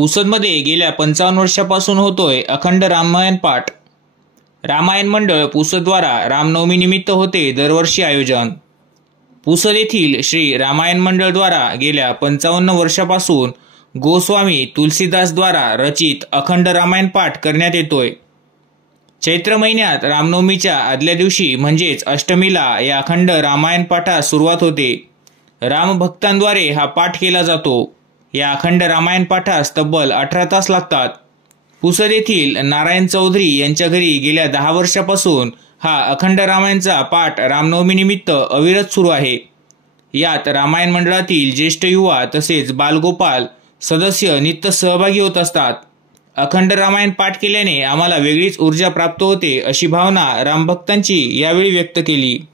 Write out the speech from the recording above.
पुसदमध्ये गेल्या 55 वर्षापासून होतोय अखंड रामायण पाठ। रामायण मंडळ पुसदद्वारा रामनवमीनिमित्त होते दरवर्षी आयोजन। पुसद येथील श्री रामायण मंडळ द्वारा गेल्या 55 वर्षापासून गोस्वामी तुलसीदास द्वारा रचित अखंड रामायण पाठ करण्यात येतोय। चैत्र महिन्यात रामनवमीच्या आदल्या दिवशी म्हणजेच अष्टमीला या अखंड रामायण पाठास सुरुवात होते। रामभक्तांद्वारे हा पाठ केला जातो। या अखंड रामायण पाठास तब्बल 18 तास लागतात। पुसद येथील नारायण चौधरी यांच्या घरी गेल्या 10 वर्षापासून हा अखंड रामायणचा पाठ रामनवमीनिमित्त अविरत सुरू आहे। यात रामायण मंडळातील ज्येष्ठ युवा तसेच बालगोपाल सदस्य नित्य सहभागी होत असतात। अखंड रामायण पाठ केल्याने आम्हाला वेगळीच ऊर्जा प्राप्त होते अशी भावना रामभक्तांची यावेळी व्यक्त केली।